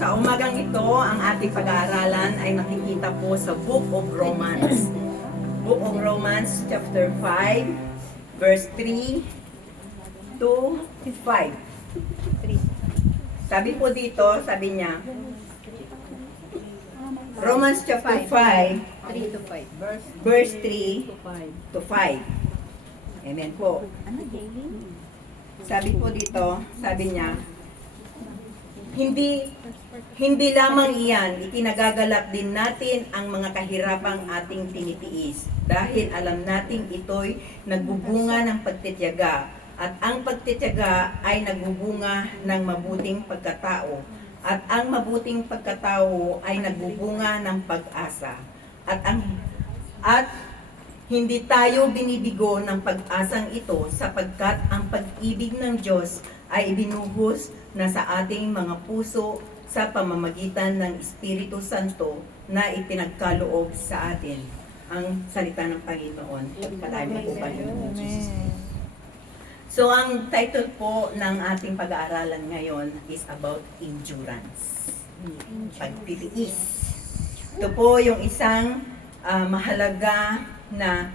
Sa umagang ito, ang ating pag-aaralan ay makikita po sa Book of Romans. Book of Romans, chapter 5, verse 3 to 5. Sabi po dito, sabi niya, Romans chapter 5, 3 to 5. verse 3 to 5. Amen po. Sabi po dito, sabi niya, hindi lamang iyan, ikinagagalak din natin ang mga kahirapang ating tinitiis dahil alam nating ito'y nagbubunga ng pagtitiyaga at ang pagtitiyaga ay nagbubunga ng mabuting pagkatao at ang mabuting pagkatao ay nagbubunga ng pag-asa at hindi tayo binibigo ng pag-asang ito sapagkat ang pag-ibig ng Diyos ay ibinuhos na sa ating mga puso sa pamamagitan ng Espiritu Santo na ipinagkaloob sa atin. Ang salita ng Panginoon. Pagpalain po Panginoon Jesus. So, ang title po ng ating pag-aaralan ngayon is about endurance. Pagtitiis. Ito po yung isang mahalaga na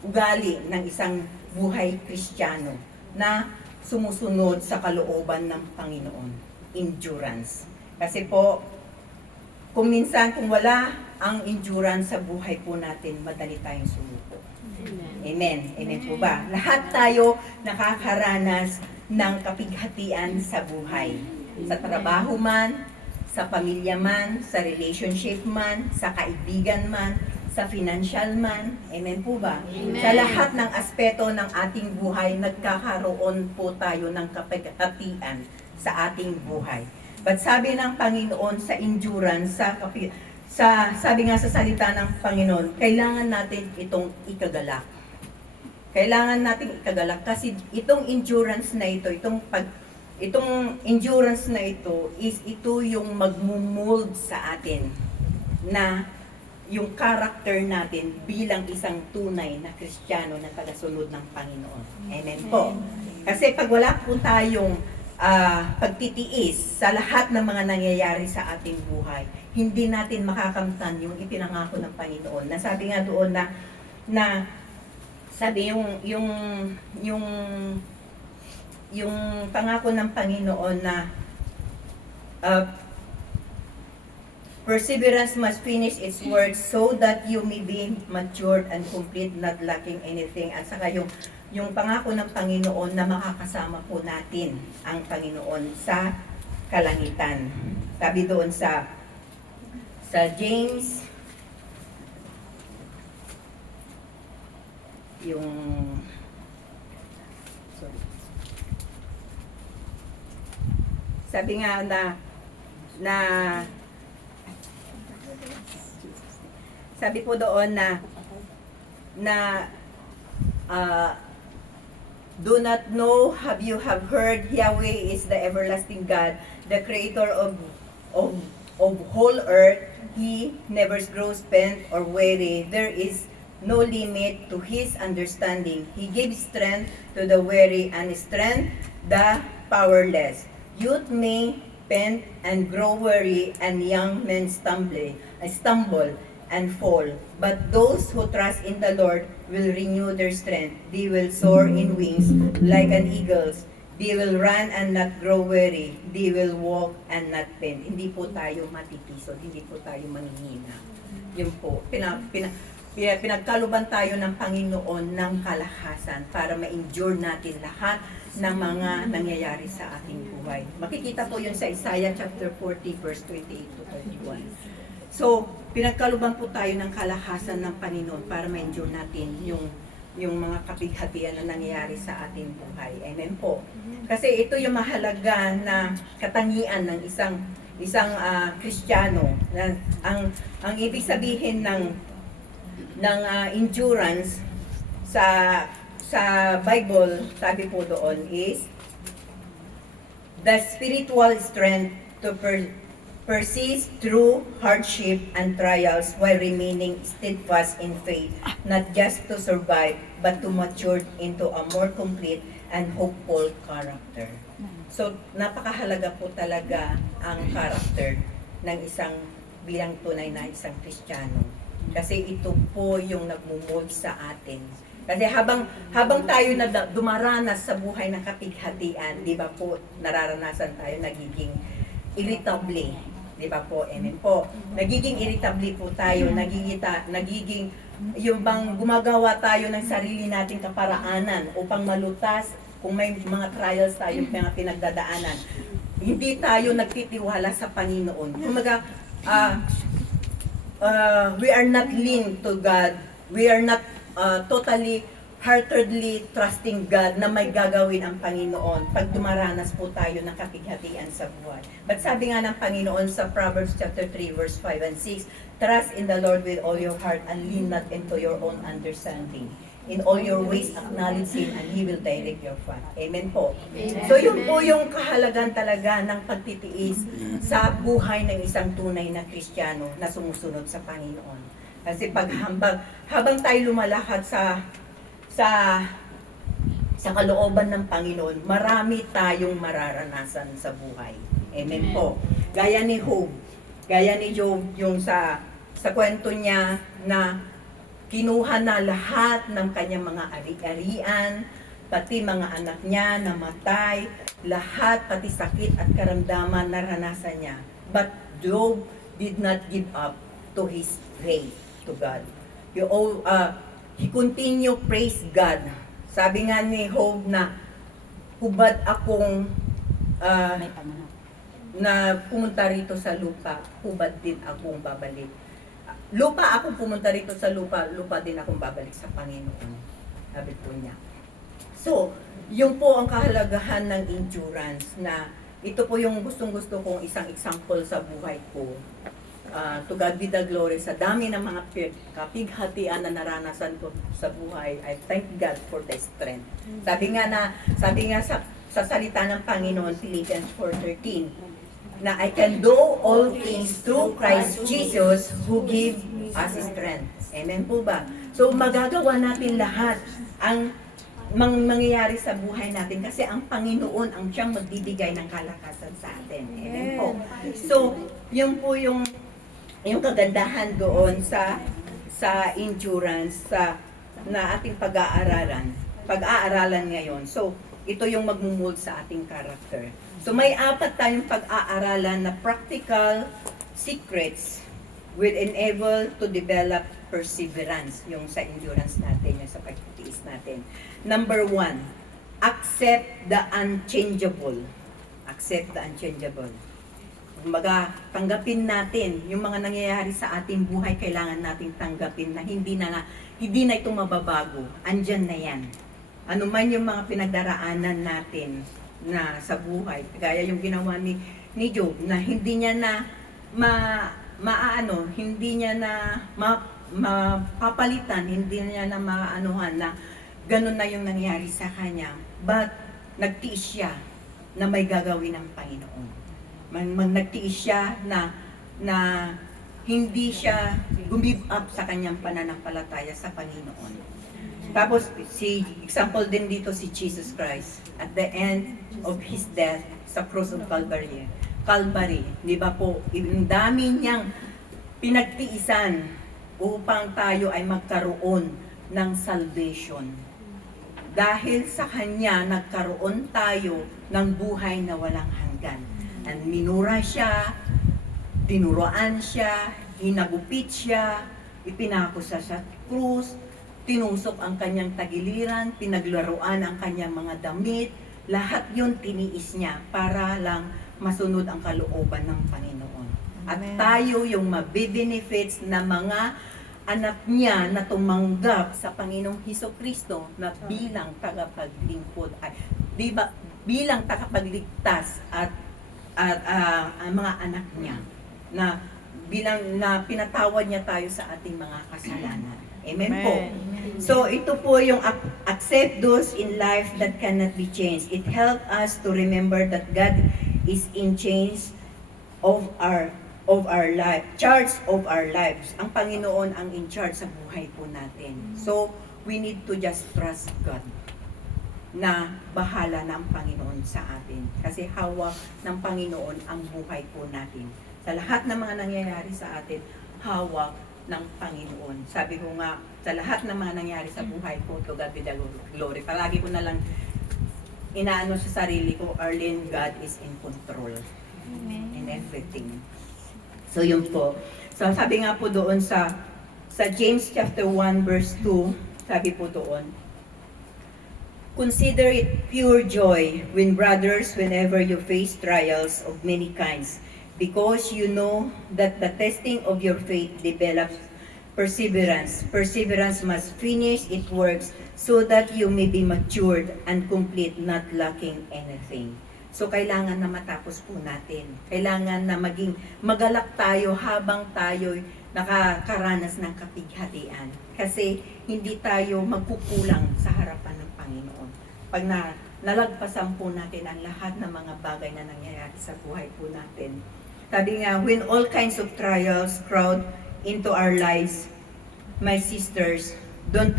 ugali ng isang buhay Kristiyano na sumusunod sa kalooban ng Panginoon. Endurance. Kasi po, kung wala ang endurance sa buhay po natin, madali tayong sumuko. Amen. Amen po ba? Lahat tayo nakakaranas ng kapighatian sa buhay. Sa trabaho man, sa pamilya man, sa relationship man, sa kaibigan man, sa financial man. Amen po ba? Amen. Sa lahat ng aspeto ng ating buhay, nagkakaroon po tayo ng kapighatian sa ating buhay. But sabi ng Panginoon sa endurance, sabi nga sa salita ng Panginoon, kailangan natin itong ikagalak. Kailangan natin ikagalak kasi itong endurance na ito, itong endurance na ito is ito yung magmumold sa atin na yung character natin bilang isang tunay na Kristiyano na tagasunod ng Panginoon. Amen po. Kasi pag wala po tayong pagtitiis sa lahat ng mga nangyayari sa ating buhay, hindi natin makakamtan yung ipinangako ng Panginoon. Nasabi nga doon na sabi yung pangako ng Panginoon na perseverance must finish its work so that you may be matured and complete, not lacking anything. At saka yung pangako ng Panginoon na makakasama po natin ang Panginoon sa kalangitan. Sabi doon sa James, sabi nga sabi po doon do not know, have you heard, Yahweh is the everlasting God, the creator of whole earth. He never grows spent or weary. There is no limit to his understanding. He gives strength to the weary and strength the powerless. Youth may faint and grow weary, and young men stumble and fall. But those who trust in the Lord will renew their strength. They will soar in wings like an eagle's. They will run and not grow weary. They will walk and not faint. Hindi po tayo matitisod. Hindi po tayo manghihina. Yun po. Pinagkaluban tayo ng Panginoon ng kalakasan para ma-endure natin lahat ng mga nangyayari sa ating buhay. Makikita po yun sa Isaiah chapter 40 verse 28 to 31. So, pinagkaluban po tayo ng kalakasan ng Panginoon para ma-endure natin yung mga kapighatian na nangyayari sa ating buhay. Amen po. Kasi ito yung mahalaga na katangian ng isang Kristiyano. Ang ibig sabihin ng endurance sa Bible, sabi po doon is the spiritual strength to persist through hardship and trials while remaining steadfast in faith, not just to survive, but to mature into a more complete and hopeful character. So, napakahalaga po talaga ang character ng isang bilang tunay na isang Kristiyano. Kasi ito po yung nagmumold sa atin. Kasi habang tayo na dumaranas sa buhay ng kapighatian, di ba po, nararanasan tayo nagiging irritable. Di ba po? Amen po. Nagiging irritable po tayo, nagiging yung bang gumagawa tayo ng sarili nating kaparaanan upang malutas kung may mga trials tayo, mga pinagdadaanan. Hindi tayo nagtitiwala sa Panginoon. Kumaga, we are not linked to God. We are not totally heartedly trusting God na may gagawin ang Panginoon pag dumaranas po tayo ng kapighatian sa buhay. But sabi nga ng Panginoon sa Proverbs chapter 3 verse 5 and 6, trust in the Lord with all your heart and lean not into your own understanding. In all your ways acknowledge Him and He will direct your path. Amen po. Amen. So yun po yung kahalagan talaga ng pagtitiis sa buhay ng isang tunay na Kristiyano na sumusunod sa Panginoon. Kasi habang tayo lumalakad sa kalooban ng Panginoon, marami tayong mararanasan sa buhay. Amen po. Gaya ni Job, yung sa kwento niya na kinuha na lahat ng kanyang mga ari-arian, pati mga anak niya namatay, lahat, pati sakit at karamdaman naranasan niya. But Job did not give up to his faith to God. He continued praise God. Sabi nga ni Job na, hubad akong na pumunta rito sa lupa, hubad din akong babalik. Lupa akong pumunta rito sa lupa din akong babalik sa Panginoon. Sabi po niya. So, yung po ang kahalagahan ng endurance na ito po yung gustong-gusto kong isang example sa buhay ko. To God be the glory. Sa dami ng mga kapighatian na naranasan ko sa buhay, I thank God for the strength. Sabi nga sa salita ng Panginoon, Philippians 4:13, na I can do all things through Christ Jesus who give us strength. Amen po ba? So magagawa natin lahat ang mangyayari sa buhay natin kasi ang Panginoon ang siyang magbibigay ng kalakasan sa atin. Amen po. So, yun po yung kagandahan doon sa endurance na ating pag-aaralan ngayon. So, ito yung magmumuld sa ating character. So may 4 tayong pag-aaralan na practical secrets will enable to develop perseverance, yung sa endurance natin, yung sa pagtitiis natin. Number 1, accept the unchangeable. Accept the unchangeable. Kumbaga, tanggapin natin yung mga nangyayari sa ating buhay, kailangan nating tanggapin na hindi na ito mababago. Andyan na yan. Ano man yung mga pinagdaraanan natin na sa buhay, kaya yung ginawa ni Job na hindi niya na hindi niya na mapapalitan, hindi niya na maanuhan na ganun na yung nangyari sa kanya, but nagtiis siya na may gagawin ng Panginoon. Nagtiis siya na hindi siya give up sa kanyang pananampalataya sa Panginoon. Tapos, example din dito si Jesus Christ at the end of His death sa cross of Calvary, di ba po, ang dami niyang pinagtiisan upang tayo ay magkaroon ng salvation. Dahil sa Kanya, nagkaroon tayo ng buhay na walang hanggan. And minura siya, tinuruan siya, hinagupit siya, ipinako siya sa krus, tinusok ang kanyang tagiliran, pinaglaruan ang kanyang mga damit, lahat yun tiniis niya para lang masunod ang kalooban ng Panginoon. At tayo yung mabibenefits na mga anak niya na tumanggap sa Panginoong Hesukristo na bilang tagapaglingkod, bilang tagapagligtas at ang mga anak niya na bilang na pinatawad niya tayo sa ating mga kasalanan. Amen po. So, ito po yung accept those in life that cannot be changed. It helps us to remember that God is in change of our life, charge of our lives. Ang Panginoon ang in charge sa buhay po natin. So, we need to just trust God na bahala ng Panginoon sa atin. Kasi hawak ng Panginoon ang buhay po natin. Sa lahat ng mga nangyayari sa atin, hawak ng Panginoon. Sabi ko nga, sa lahat ng mga nangyayari sa buhay ko, to God be the glory. Palagi ko na lang inaano sa sarili ko, Arlene, God is in control in everything. So yun po. So sabi nga po doon sa James chapter 1 verse 2, sabi po doon, consider it pure joy when brothers, whenever you face trials of many kinds, because you know that the testing of your faith develops perseverance. Perseverance must finish its works so that you may be matured and complete, not lacking anything. So kailangan na matapos po natin. Kailangan na maging magalak tayo habang tayo'y nakakaranas ng kapighatian. Kasi hindi tayo magkukulang sa harapan ng Panginoon. Pag nalagpasan po natin ang lahat ng mga bagay na nangyayari sa buhay po natin. Sabi nga, when all kinds of trials crowd into our lives, my sisters, don't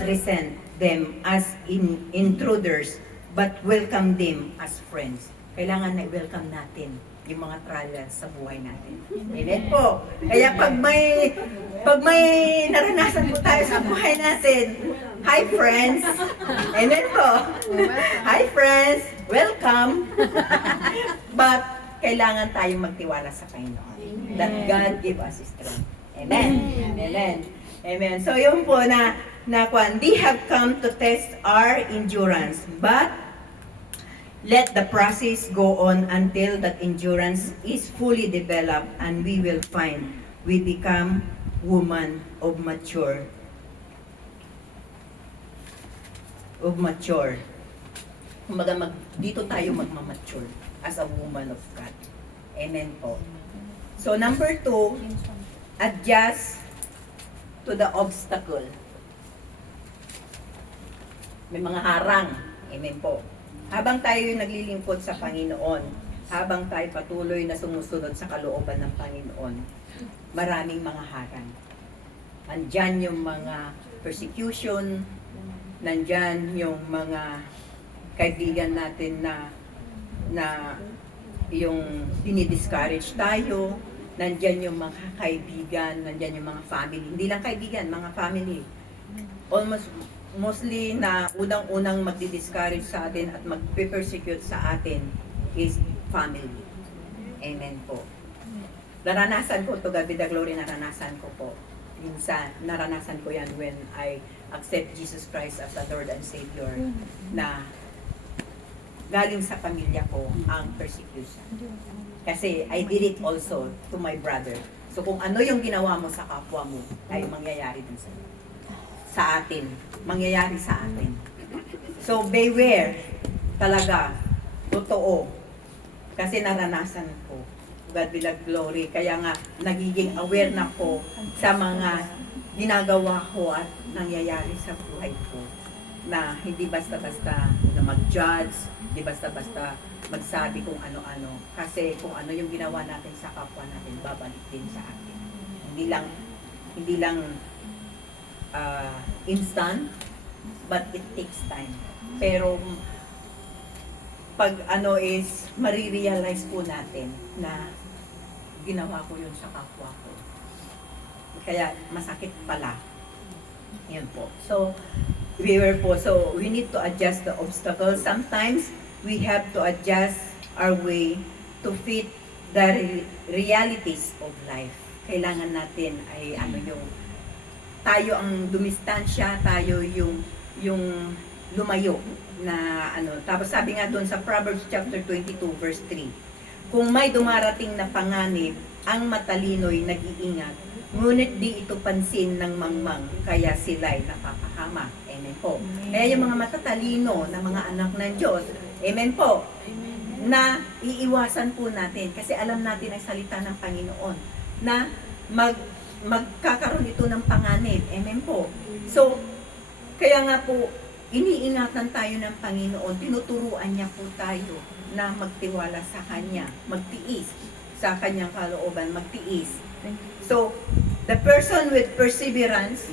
resent them as intruders, but welcome them as friends. Kailangan na welcome natin yung mga trials sa buhay natin. Amen po. Kaya pag may naranasan po tayo sa buhay natin, hi friends. Amen po. Hi friends. Welcome. But kailangan tayong magtiwala sa Panginoon. That God give us strength. Amen. Amen. Amen. So yun po na they have come to test our endurance, but let the process go on until that endurance is fully developed and we will find we become woman of mature. Kumbaga dito tayo magmamature as a woman of God. Amen po. So number 2, adjust to the obstacle. May mga harang. Amen po. Habang tayo naglilingkod sa Panginoon, habang tayo patuloy na sumusunod sa kalooban ng Panginoon, maraming mga harang. Nandyan yung mga persecution, nandyan yung mga kaibigan natin na yung dinidiscourage tayo, nandyan yung mga kaibigan, nandyan yung mga family. Hindi lang kaibigan, mga family. Mostly na unang-unang magdi-discourage sa atin at magpe-persecute sa atin is family. Amen po. Naranasan ko, to God be the glory, naranasan ko po. Minsan, naranasan ko yan when I accept Jesus Christ as the Lord and Savior, na galing sa pamilya ko ang persecution. Kasi I did it also to my brother. So kung ano yung ginawa mo sa kapwa mo, ay mangyayari din sa atin. Mangyayari sa atin. So beware talaga. Totoo. Kasi naranasan ko. God be the glory. Kaya nga, nagiging aware na ko sa mga ginagawa ko at nangyayari sa buhay ko. Na hindi basta-basta na mag-judge, hindi basta-basta magsabi kung ano-ano. Kasi kung ano yung ginawa natin sa kapwa natin, babalik din sa atin. Hindi lang instant, but it takes time. Pero pag marirealize po natin na ginawa ko yun sa kapwa ko. Kaya masakit pala. Yan po. So we need to adjust the obstacles. Sometimes we have to adjust our way to fit the realities of life. Kailangan natin ay tayo ang dumistansya, tayo yung lumayo na Tapos sabi nga doon sa Proverbs chapter 22 verse 3, kung may dumarating na panganib, ang matalino'y nag-iingat, ngunit di ito pansin ng mangmang, kaya sila'y napapahama. Amen po. Kaya yung mga matatalino na mga anak ng Diyos, amen po, na iiwasan po natin kasi alam natin ang salita ng Panginoon na magkakaroon ito ng panganib. Amen po. So, kaya nga po, iniingatan tayo ng Panginoon, tinuturuan niya po tayo na magtiwala sa Kanya, magtiis sa Kanyang kalooban, magtiis. So, the person with perseverance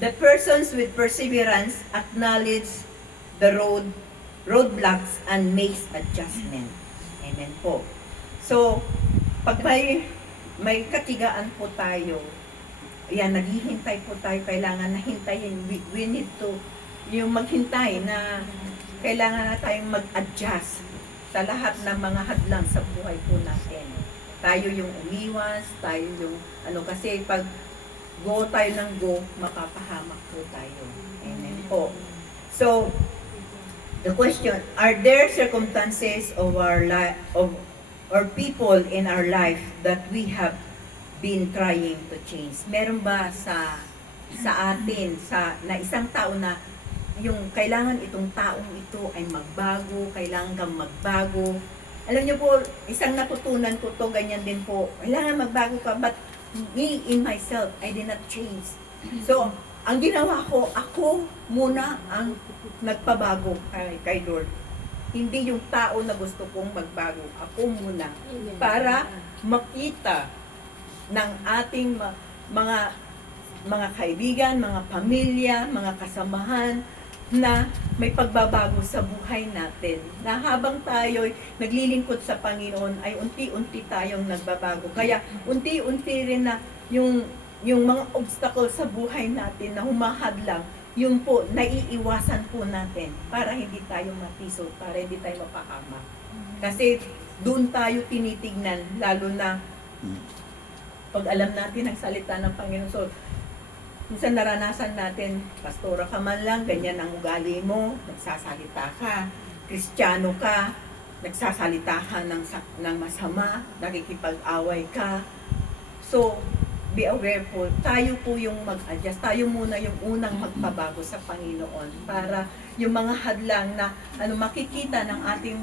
The persons with perseverance acknowledge the roadblocks and makes adjustment. Amen po. So, pag may katigaan po tayo, yan, naghihintay po tayo, kailangan na hintayin. We need to, yung maghintay na kailangan na tayong mag-adjust sa lahat ng mga hadlang sa buhay po natin. Tayo yung umiwas, tayo yung, kasi pag go tayo ng go, mapapahamak po tayo. Amen po. So, the question, are there circumstances of our life, or people in our life that we have been trying to change? Meron ba sa atin, na isang tao na yung kailangan itong taong ito ay magbago, kailangan kang magbago? Alam niyo po, isang natutunan ko to, ganyan din po, kailangan magbago ka, but me in myself, I did not change. So, ang ginawa ko, ako muna ang nagpabago kay Lord. Hindi yung tao na gusto kong magbago. Ako muna. Para makita ng ating mga kaibigan, mga pamilya, mga kasamahan, na may pagbabago sa buhay natin. Na habang tayo'y naglilingkod sa Panginoon, ay unti-unti tayong nagbabago. Kaya unti-unti rin na yung mga obstacle sa buhay natin na humahadlang, yun po, naiiwasan po natin para hindi tayo matisod, para hindi tayo mapahamak. Kasi doon tayo tinitignan, lalo na pag alam natin ang salita ng Panginoon. So, minsan naranasan natin, pastora ka man lang, ganyan ang ugali mo, nagsasalita ka, Kristiyano ka, nagsasalita ka ng masama, nakikipag-away ka. So, be aware po, tayo po yung mag-adjust, tayo muna yung unang magpabago sa Panginoon para yung mga hadlang na makikita ng ating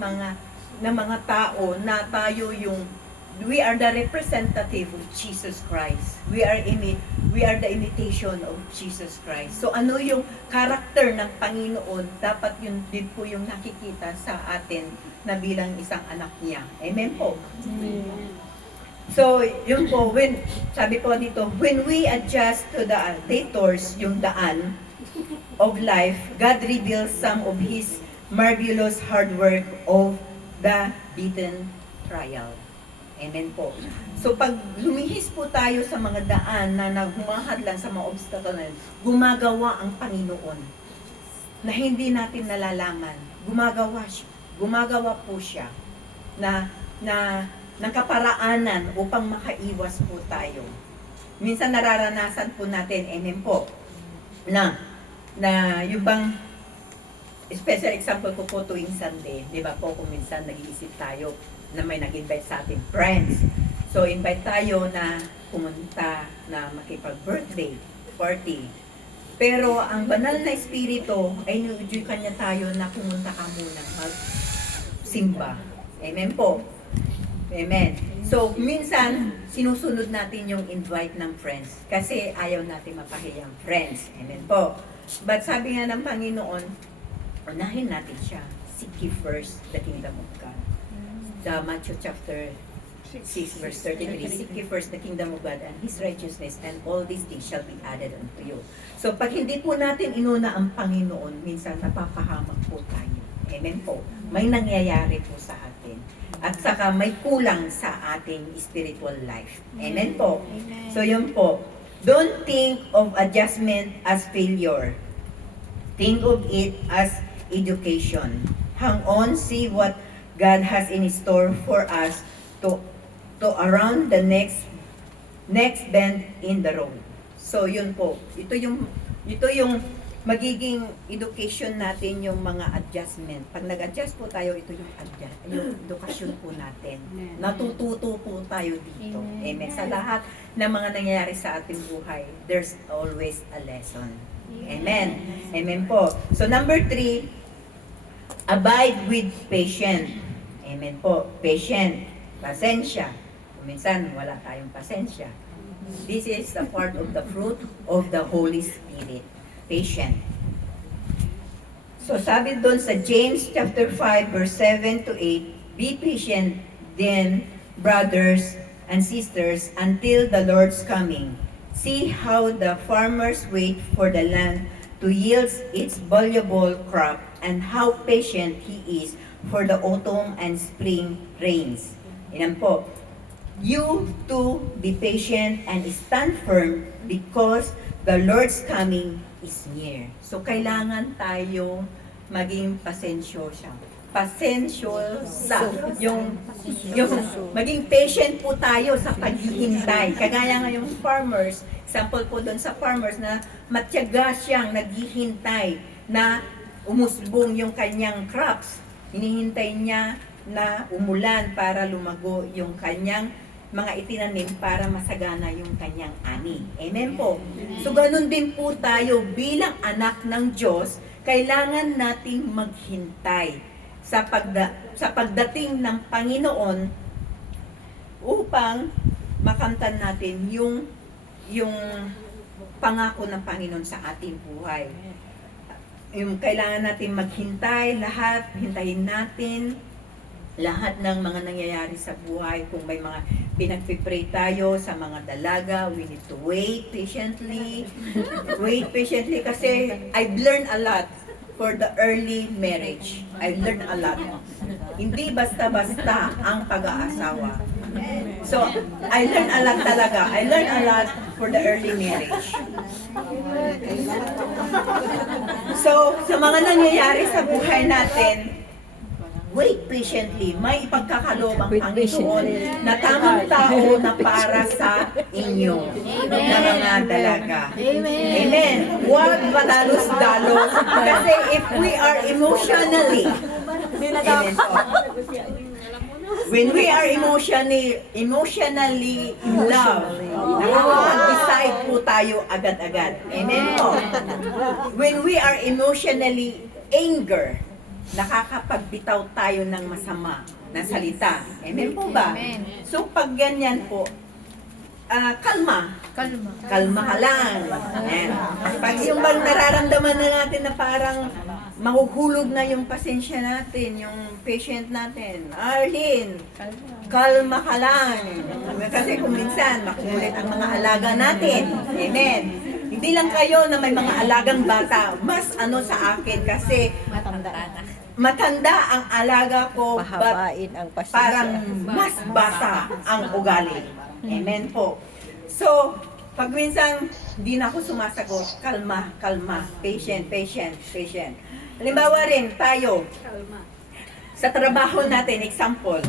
mga tao na tayo yung we are the representative of Jesus Christ. We are the imitation of Jesus Christ. So ano yung character ng Panginoon, dapat yun din po yung nakikita sa atin na bilang isang anak niya. Amen po. So, yun po, sabi po dito, when we adjust to the detours, yung daan of life, God reveals some of His marvelous hard work of the beaten trial. Amen po. So, pag lumihis po tayo sa mga daan na humahadlang sa mga obstacle na yun, gumagawa ang Panginoon na hindi natin nalalaman. Gumagawa po siya na ng kaparaanan upang makaiwas po tayo. Minsan nararanasan po natin, amen po, na yung bang, special example ko po tuwing Sunday, di ba po, kung minsan nag-iisip tayo na may nag-invite sa ating friends. So, invite tayo na pumunta na makipag-birthday party. Pero ang banal na espiritu ay inuudyuy kanya tayo na pumunta ka muna mag-simba. Amen po. Amen. So, minsan, sinusunod natin yung invite ng friends kasi ayaw natin mapahiyang friends. Amen po. But sabi nga ng Panginoon, unahin natin siya. Seek ye first the kingdom of God. Sa Matthew chapter 6 verse 33, seek ye first the kingdom of God and His righteousness, and all these things shall be added unto you. So, pag hindi po natin inuna ang Panginoon, minsan napapahamak po tayo. Amen po. May nangyayari po sa atin. At saka may kulang sa ating spiritual life. Amen po. So, yun po. Don't think of adjustment as failure. Think of it as education. Hang on, see what God has in store for us to around the next bend in the road. So yun po. Ito yung magiging education natin, yung mga adjustment. Pag nag-adjust po tayo, ito yung edukasyon po natin. Natututo po tayo dito. Amen. Sa lahat ng mga nangyayari sa ating buhay, there's always a lesson. Amen. Amen po. So number 3, abide with patience. Amen po. Patient. Pasensya. Minsan, wala tayong pasensya. This is the part of the fruit of the Holy Spirit. Patient. So, sabi doon sa James chapter 5, verse 7 to 8, be patient then, brothers and sisters, until the Lord's coming. See how the farmers wait for the land to yield its valuable crop, and how patient He is for the autumn and spring rains. Yan po. You too be patient and stand firm because the Lord's coming is near. So kailangan tayo maging pasensyosa. Pasensyosa. Yung maging patient po tayo sa paghihintay. Kagaya nga yung farmers, example po doon sa farmers na matyaga siyang naghihintay na umusbong yung kanyang crops. Hinihintay niya na umulan para lumago yung kanyang mga itinanim para masagana yung kanyang ani. Amen po. So ganun din po tayo bilang anak ng Diyos, kailangan nating maghintay sa pagdating ng Panginoon upang makamtan natin yung pangako ng Panginoon sa ating buhay. Yung kailangan natin maghintay, hintayin natin lahat ng mga nangyayari sa buhay. Kung may mga pinagpipray tayo sa mga dalaga, we need to wait patiently. Wait patiently kasi I've learned a lot for the early marriage. I've learned a lot. Hindi basta-basta ang pag-aasawa. So, I learned a lot talaga. I learned a lot for the early marriage. So, sa mga nangyayari sa buhay natin, wait patiently. May ipagkakaloob ang Panginoon na tamang tao na para sa inyo na mga dalaga. Amen. Huwag madalos-dalos. Kasi if we are emotionally, amen po. When we are emotionally in love, nakakapag-decide po tayo agad-agad. Amen po. When we are emotionally anger, nakakapagbitaw tayo ng masama na salita. Amen po ba? So pag ganyan po, kalma. Kalma ka lang. Ayan. Pag yung bang nararamdaman na natin na parang mahuhulog na yung pasensya natin, yung patient natin, Arlene, kalma ka lang. Kasi kung minsan, makulit ang mga alaga natin. Amen. Hindi lang kayo na may mga alagang bata, mas sa akin kasi matanda ang alaga ko, Pahabain ang pasensya. parang mas bata ang ugali. Amen po. So, pag minsan hindi na ako sumasagot, kalma, patient. Halimbawa rin tayo, sa trabaho natin, example,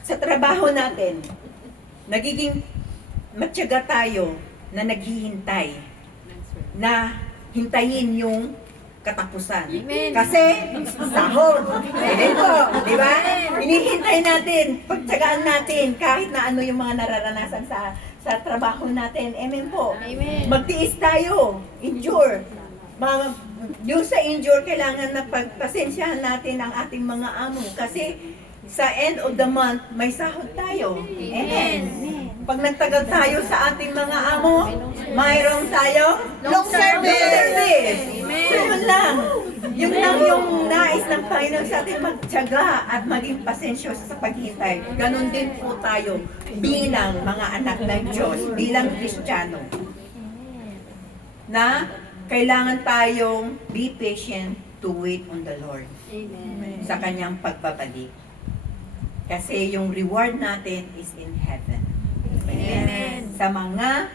sa trabaho natin, nagiging matyaga tayo na naghihintay, na hintayin yung katapusan. Amen. Kasi sahod. Amen po, di ba? Hinihintay natin, pagtsagaan natin kahit na ano yung mga nararanasan sa trabaho natin. Amen po. Amen. Magtiis tayo, endure. Yung sa endure, kailangan na pagpasensyahan natin ang ating mga amo kasi sa end of the month, may sahod tayo. Amen. Pag nagtagal tayo sa ating mga amo, mayroong tayo long service. So, yun lang. Yun lang yung nais ng Panginoon sa ating magtiyaga at maging pasensyoso sa paghintay. Ganon din po tayo bilang mga anak ng Diyos, bilang Kristiyano. Na kailangan tayong be patient to wait on the Lord. Amen. Sa kanyang pagbabalik. Kasi yung reward natin is in heaven. Amen. Sa mga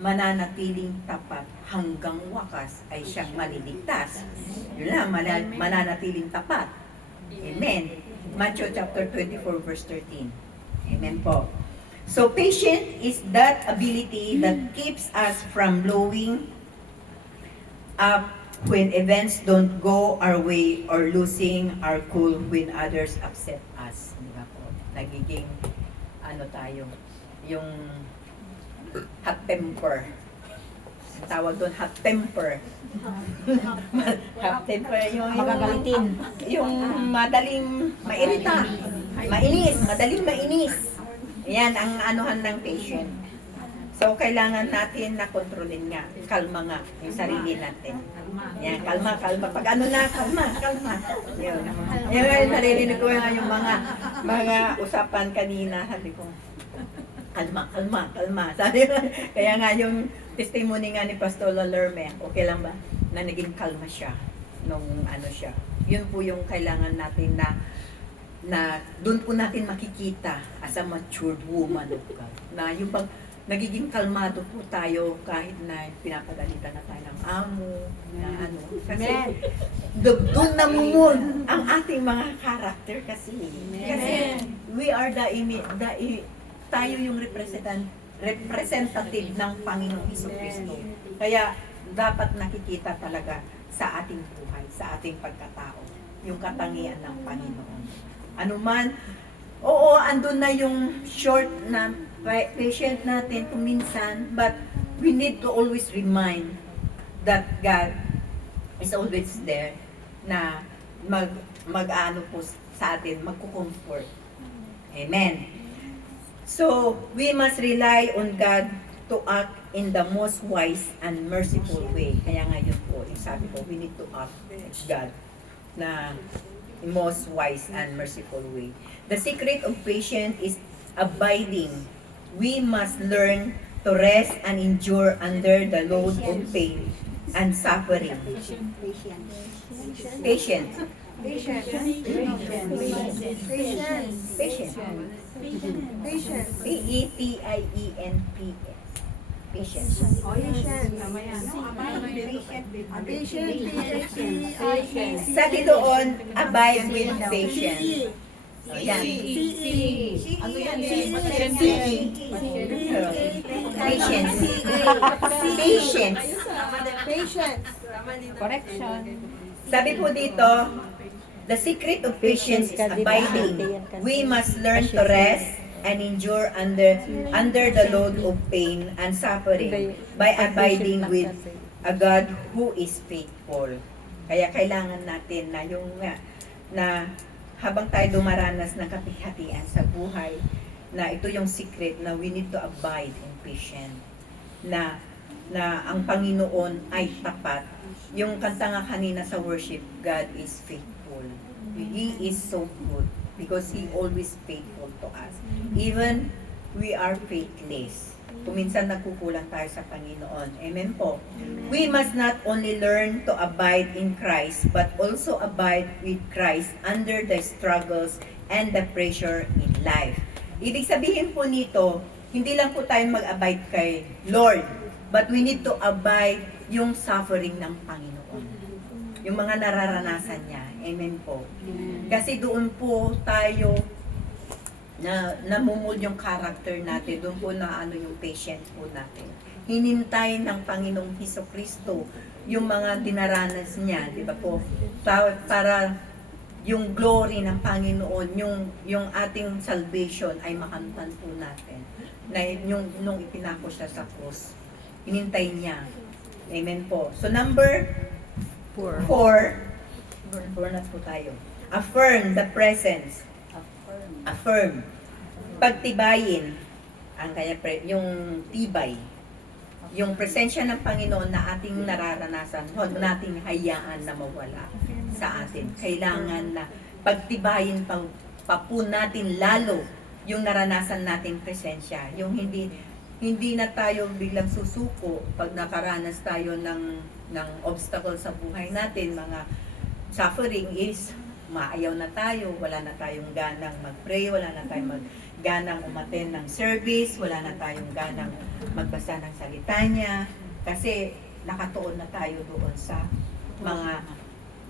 mananatiling tapat hanggang wakas ay siyang maliligtas. Yun lang, mananatiling tapat. Amen. Matthew chapter 24 verse 13. Amen po. So patient is that ability that keeps us from blowing up when events don't go our way or losing our cool when others upset us. Di ba po? Nagiging tayo, yung hot temper. Ang tawag doon, hot temper. Hot temper, yung Magagalitin. yung madaling mairita. Madaling mainis. Yan ang anuhan ng patient. So, kailangan natin na kontrolin nga, kalma nga yung sarili natin. Yan, kalma. Pag kalma. Yun. Yan, naririnig ko nga yung mga usapan kanina. Sabi ko, kalma, kalma, kalma. Sabi, kaya nga yung testimony nga ni Pastor Lalerme, okay lang ba? Na naging kalma siya nung ano siya. Yun po yung kailangan natin na doon po natin makikita as a matured woman of God. Na yung pag nagiging kalmado po tayo kahit na pinapagalitan na tayo ng amo, na ano. Kasi doon namumul ang ating mga character kasi. Kasi we are tayo yung representative ng Panginoong Jesucristo. Kaya dapat nakikita talaga sa ating buhay, sa ating pagkatao, yung katangian ng Panginoon. Ano man, oo, andun na yung short na patient natin kuminsan, but we need to always remind that God is always there na mag-ano po sa atin, magko-comfort. Amen. So, we must rely on God to act in the most wise and merciful way. Kaya nga yun po, yung sabi ko, we need to act as God na most wise and merciful way. The secret of patience is abiding. We must learn to rest and endure under the load of pain and suffering. Patience. Patience. P-E-T-I-E-N-P-S. Patience. Sabi doon, abide with patience. Yan. Ano yan? Patience. Patience. Correction. Sabi po dito, the secret of patience is abiding. We must learn to rest and endure under the load of pain and suffering by abiding with a God who is faithful. Kaya kailangan natin na yung na habang tayo dumaranas ng kapighatian sa buhay, na ito yung secret na we need to abide in patience. Na ang Panginoon ay tapat. Yung kanta nga kanina sa worship, God is faithful. He is so good because He always faithful to us. Even we are faithless. Kuminsan nagkukulang tayo sa Panginoon. Amen po. We must not only learn to abide in Christ, but also abide with Christ under the struggles and the pressure in life. Ibig sabihin po nito, hindi lang po tayo mag-abide kay Lord, but we need to abide yung suffering ng Panginoon. Yung mga nararanasan niya. Amen po. Kasi doon po tayo na namumul yung character natin, doon po na ano yung patience po natin. Hinintay ng Panginoong Jesucristo yung mga dinaranas niya, di ba po? Para yung glory ng Panginoon, yung ating salvation ay makamtan po natin. Na nung ipinako siya sa cross, hinintay niya. Amen po. So number 4 na po tayo. Affirm the presence. Affirm. Pagtibayin ang kaya yung tibay. Yung presensya ng Panginoon na ating nararanasan, huwag nating hayaan na mawala sa atin. Kailangan na pagtibayin pa po natin lalo yung naranasan nating presensya. Yung hindi na tayo biglang susuko pag nakaranas tayo ng obstacle sa buhay natin, mga suffering is maayaw na tayo, wala na tayong ganang mag-pray, wala na tayong ganang umattend ng service, wala na tayong ganang magbasa ng salita niya, kasi nakatuon na tayo doon sa mga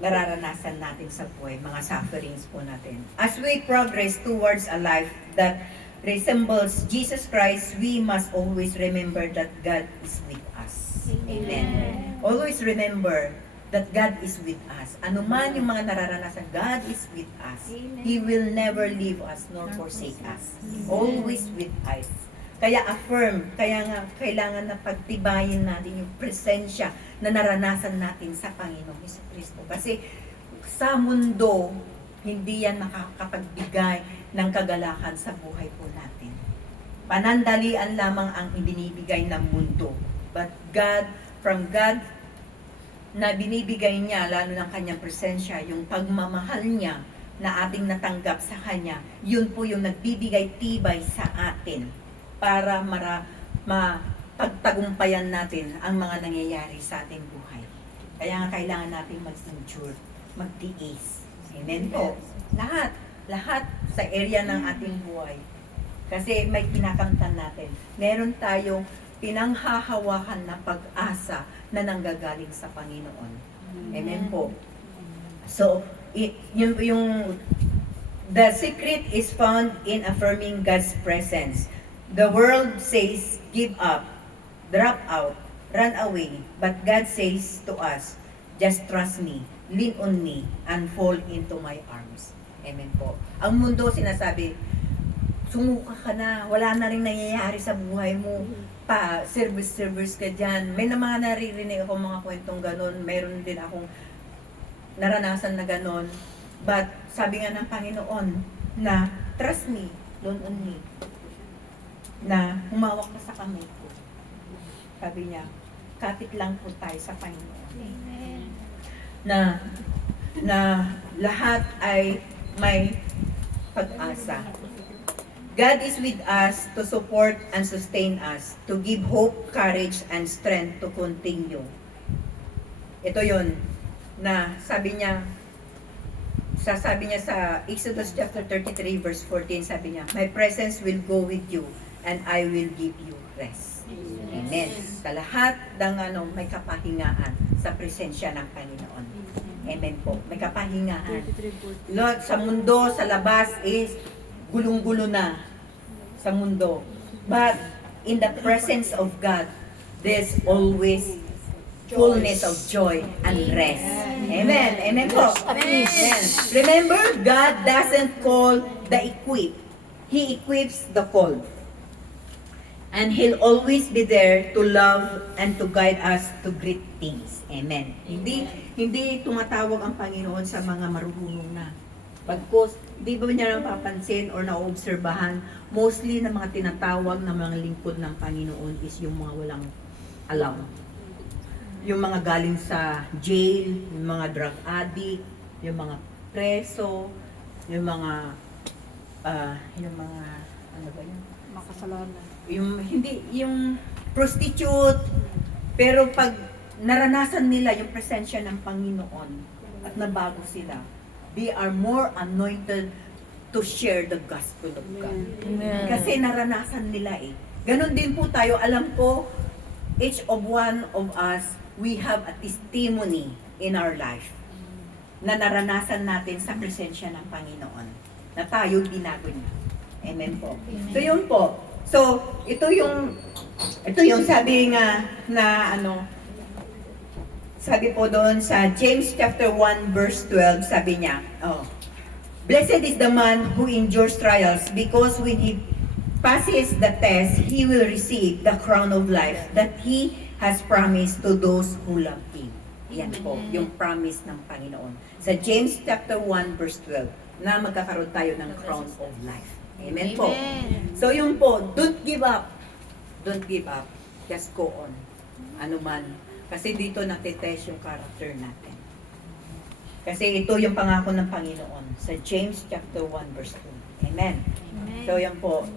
nararanasan natin sa buhay, mga sufferings po natin. As we progress towards a life that resembles Jesus Christ, we must always remember that God is with us. Amen. Always remember that God is with us. Ano man yung mga nararanasan, God is with us. He will never leave us nor forsake us. Always with us. Kaya affirm, kaya nga kailangan na pagtibayin natin yung presensya na naranasan natin sa Panginoong Jesucristo. Kasi sa mundo, hindi yan nakakapagbigay ng kagalakan sa buhay po natin. Panandalian lamang ang ibinibigay ng mundo. But God, from God, na binibigay niya, lalo ng kanyang presensya, yung pagmamahal niya na ating natanggap sa kanya, yun po yung nagbibigay tibay sa atin para mapagtagumpayan natin ang mga nangyayari sa ating buhay. Kaya nga kailangan natin mag-endure, magtiis. Amen po. Lahat sa area ng ating buhay. Kasi may kinakamtan natin. Meron tayong pinanghahawakan na pag-asa na nanggagaling sa Panginoon. Amen po. So, the secret is found in affirming God's presence. The world says, give up, drop out, run away. But God says to us, just trust me, lean on me, and fall into my arms. Amen po. Ang mundo sinasabi, sumuka ka na, wala na rin nangyayari sa buhay mo, pa service ka dyan. May na mga naririnig ako mga kwentong ganon, mayroon din akong naranasan na ganon. But sabi nga ng Panginoon na trust me, lean on me, na humawak ka sa kamay ko. Sabi niya, kapit lang po tayo sa Panginoon. Na lahat ay may pag-asa. God is with us to support and sustain us, to give hope, courage, and strength to continue. Ito yon na sabi niya sa Exodus chapter 33 verse 14, sabi niya, my presence will go with you and I will give you rest. Amen. Sa lahat ng may kapahingaan sa presensya ng Panginoon. Amen po. May kapahingaan. Lord, sa mundo, sa labas is gulong-gulo na sa mundo. But in the presence of God, there's always fullness of joy and rest. Amen. Amen po. Amen. Remember, God doesn't call the equipped. He equips the called. And He'll always be there to love and to guide us to great things. Amen. Hindi tumatawag ang Panginoon sa mga marunong na. Pagkos, di ba niya napapansin or naobserbahan, mostly na mga tinatawag na mga lingkod ng Panginoon is yung mga walang alam. Yung mga galing sa jail, yung mga drug addict, yung mga preso, yung mga ano ba yun? Makasalanan. Yung prostitute, pero pag naranasan nila yung presensya ng Panginoon at nabago sila, they are more anointed to share the gospel of God. Amen. Kasi naranasan nila eh. Ganon din po tayo, alam ko, each of one of us, we have a testimony in our life na naranasan natin sa presensya ng Panginoon na tayo binago niya. Amen po. So yun po. So ito yung sabi nga na sabi po doon sa James chapter 1 verse 12, sabi niya, blessed is the man who endures trials, because when he passes the test, he will receive the crown of life that he has promised to those who love Him. Yan po, yung promise ng Panginoon. Sa James chapter 1 verse 12, na magkakaroon tayo ng crown of life. Amen po. So yun po, don't give up. Don't give up. Just go on. Ano man. Kasi dito natitest yung character natin. Kasi ito yung pangako ng Panginoon sa James chapter 1 verse 2. Amen. So yan po.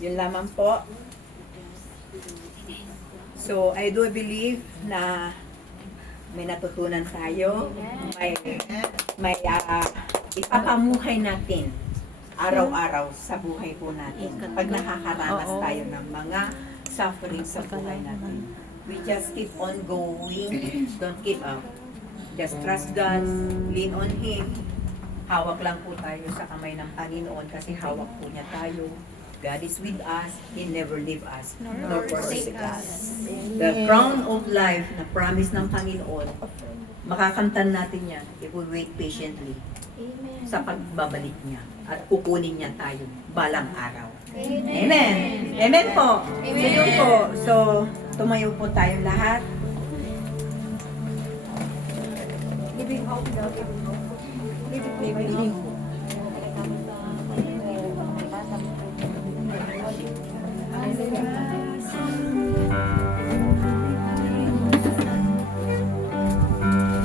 Yun lamang po. So, I do believe na may natutunan tayo, may ipapamuhay natin araw-araw sa buhay po natin. Pag nakakaranas tayo ng mga suffering sa buhay natin. We just keep on going, don't give up. Just trust God, lean on Him. Hawak lang po tayo sa kamay ng Panginoon kasi hawak po niya tayo. God is with us, He never leave us, nor forsake us. The crown of life na promise ng Panginoon, makakamtan natin yan if we wait patiently sa pagbabalik niya at kukunin niya tayo balang araw. Amen! Amen po! So yun po. So, tumayo po tayong lahat. Living hope.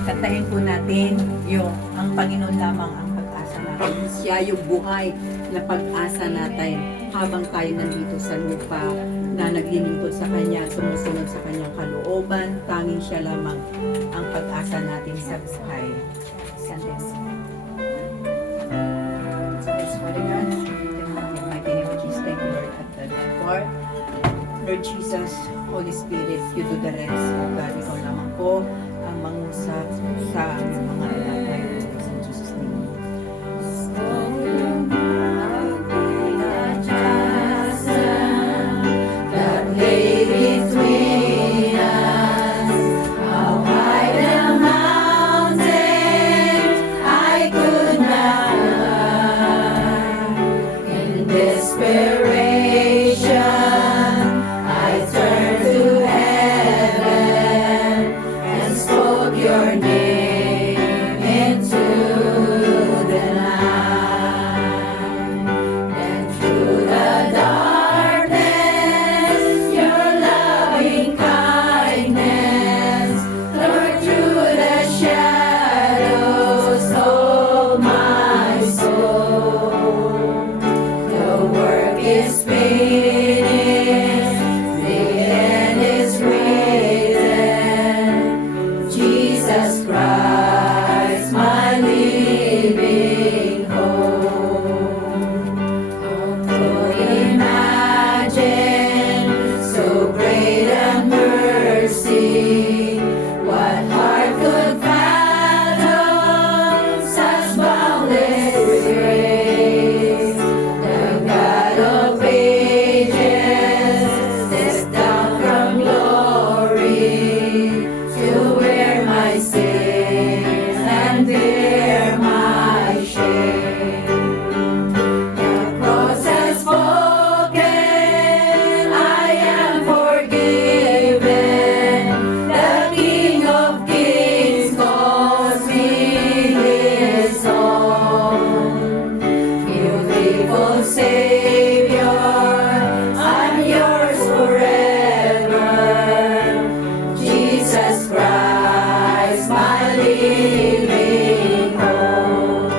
Kantahin po natin yung ang Panginoon lamang ang pag-asa natin. Siya yung buhay na pag-asa natin. habang tayo nandito sa lupa na naglilingkod sa Kanya, sumusunod sa Kanyang kalooban. Tanging Siya lamang ang pag-asa natin sa buhay. Sandin. So, Father God, in the mighty name of Jesus, thank you, Lord, at the Lord. Lord Jesus, Holy Spirit, you do the rest. O God, ikaw lamang po ang mangusap sa aming mga anak ngayon. In Jesus' name. Your name into the night, and through the darkness, your loving kindness, Lord, through the shadows of my soul, the work is finished, the end is written. Jesus Christ, my living hope. Oh, imagine so great a mercy. What heart could fathom such boundless grace? The God of ages stepped down from glory to wear my sins and bear my shame. The cross has spoken, I am forgiven. The King of Kings calls me his own. Beautiful Savior, I'm yours forever. Jesus Christ, my living hope.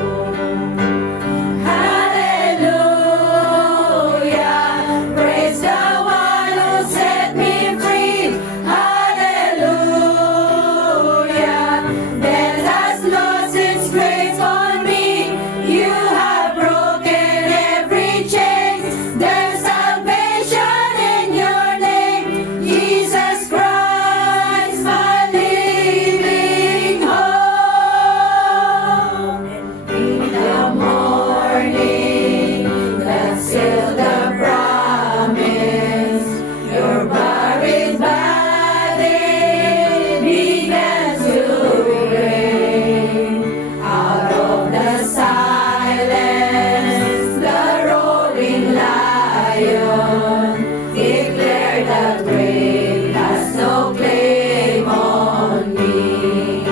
Hallelujah, praise the one who set me free. Hallelujah, death has lost its grip on me. You have broken every chain. There's salvation in your name, Jesus Christ, my living hope. In the morning, that sealed the promise, your buried body began to reign. Out of the silence, the roaring lion declared the grave has no claim on me.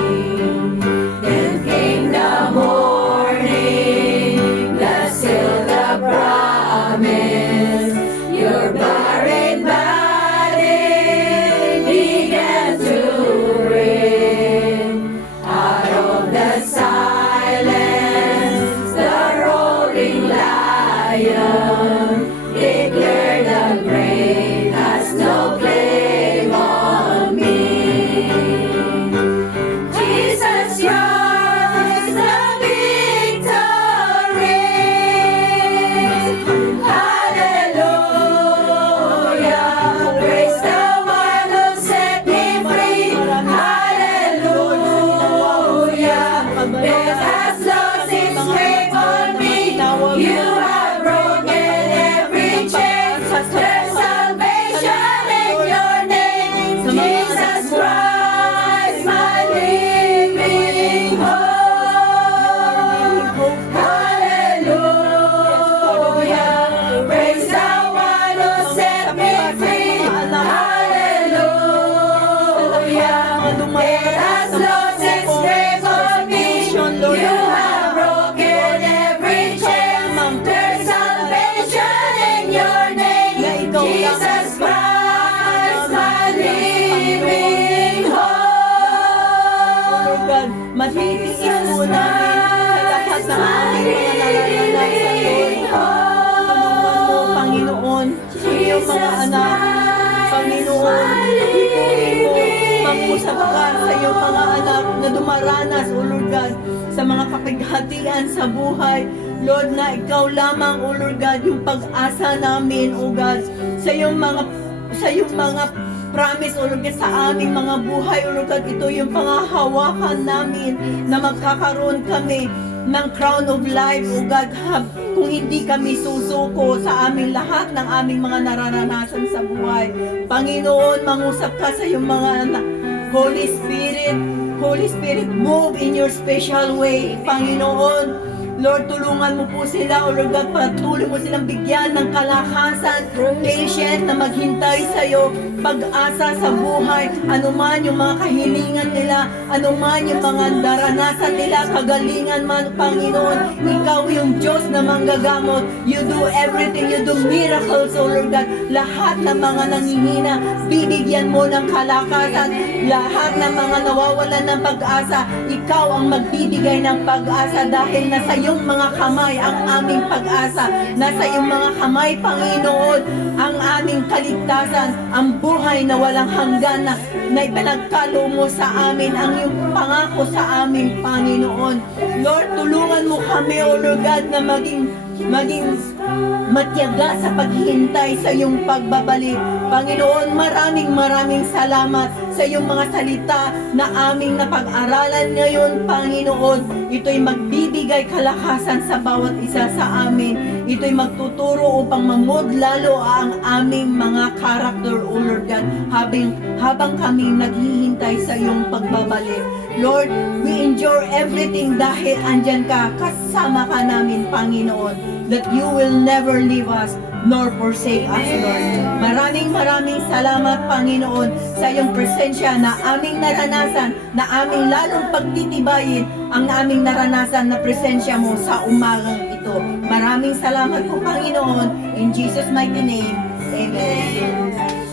Then came the morning that sealed the promise. Your buried body began to reign. Out of the silence, the roaring lion declared the grave has no claim on me. Jesus Christ, the victory. Hallelujah, praise the one who set me free. Hallelujah, death has lost its grip on me. You have broken every chain. There's salvation in your name, Jesus Christ, my living hope. Hallelujah, praise the one who set me free. Hallelujah, death has lost its grip on me. You have broken every chain. There's salvation in your name, Jesus Christ, my living hope. God, matitiis mo namin sa lahat ng aming mga nararanasan, Lord. Tulungan mo, iyong mga anak. Panginoon, ituloy mo, mag-usap ka sa iyong mga anak na dumaranas, O Lord God, sa mga kapighatian sa buhay. Lord, na ikaw lamang, O Lord God, yung pag-asa namin, O God, sa iyong mga promise, O Lord God, sa aming mga buhay, O Lord God, ito yung pangahawakan namin na magkakaroon kami ng crown of life, O God, kung hindi kami susuko sa aming lahat ng aming mga nararanasan sa buhay. Panginoon, mangusap ka sa iyong mga anak. Holy Spirit, move in your special way, Panginoon. Lord, tulungan mo po sila, O Lord God, patuloy mo silang bigyan ng kalakasan, patient na maghintay sa iyo, pag-asa sa buhay, anuman yung mga kahilingan nila, anuman yung mga naranasan nila, kagalingan man, Panginoon, ikaw yung Diyos na manggagamot. You do everything, you do miracles, O Lord God. Lahat ng mga nangihina, bibigyan mo ng kalakasan. Lahat ng mga nawawalan ng pag-asa, ikaw ang magbibigay ng pag-asa dahil nasa iyong mga kamay ang aming pag-asa. Nasa iyong mga kamay, Panginoon, ang aming kaligtasan, ang buhay na walang hanggan na ipinagkalo mo sa amin, ang iyong pangako sa amin, Panginoon. Lord, tulungan mo kami, O Lord God, na maging matyaga sa paghihintay sa iyong pagbabalik. Panginoon, maraming salamat sa iyong mga salita na aming napag-aralan ngayon, Panginoon. Ito'y magbibigay kalakasan sa bawat isa sa amin. Ito'y magtuturo upang mamod lalo ang aming mga character, O Lord God, habang kami naghihintay sa iyong pagbabalik. Lord, we endure everything dahil andyan ka, kasama ka namin, Panginoon, that you will never leave us nor forsake us, Lord. Maraming salamat, Panginoon, sa iyong presensya na aming naranasan, na aming lalong pagtitibayin ang aming naranasan na presensya mo sa umagang ito. Maraming salamat po, Panginoon. In Jesus' mighty name, Amen.